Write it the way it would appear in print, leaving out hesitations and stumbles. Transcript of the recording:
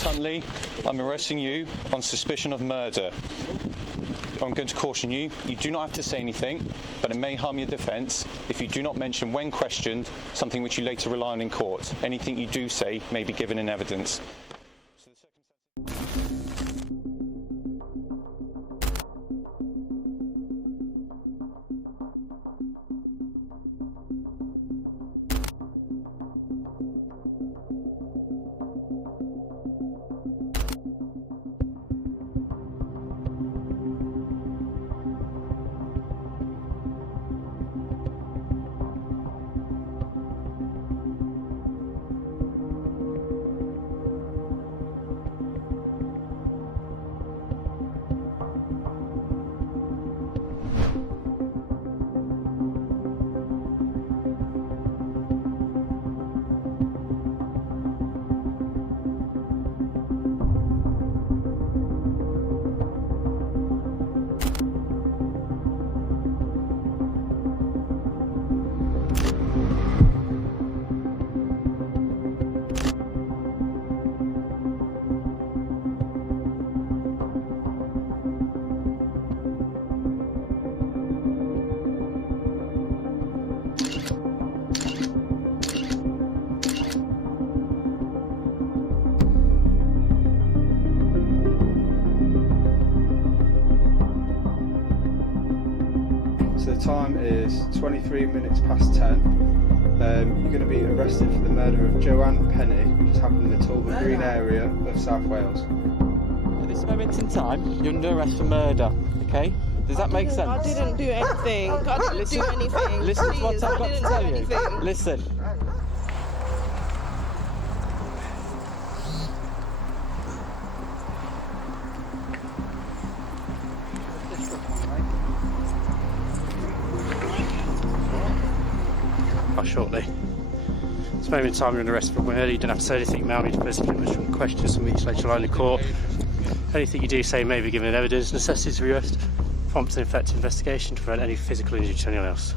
Miss Huntley, I'm arresting you on suspicion of murder. I'm going to caution you, you do not have to say anything, but it may harm your defence if you do not mention when questioned something which you later rely on in court. Anything you do say may be given in evidence. Time is 23 minutes past 10. You're going to be arrested for the murder of Joanne Penney, which has happened in the Tulver Green area of South Wales. At this moment in time, you're under arrest for murder, okay? Does that make sense? I didn't do anything. I didn't do anything. Listen to what Please, I've got to tell you. anything. Listen. Shortly. At this moment in time you're under arrest for murder. You don't have to say anything now, you just pretty much from questions from each later line in court. Anything you do say may be given evidence. Necessity to arrest prompts an effective investigation to prevent any physical injury to anyone else.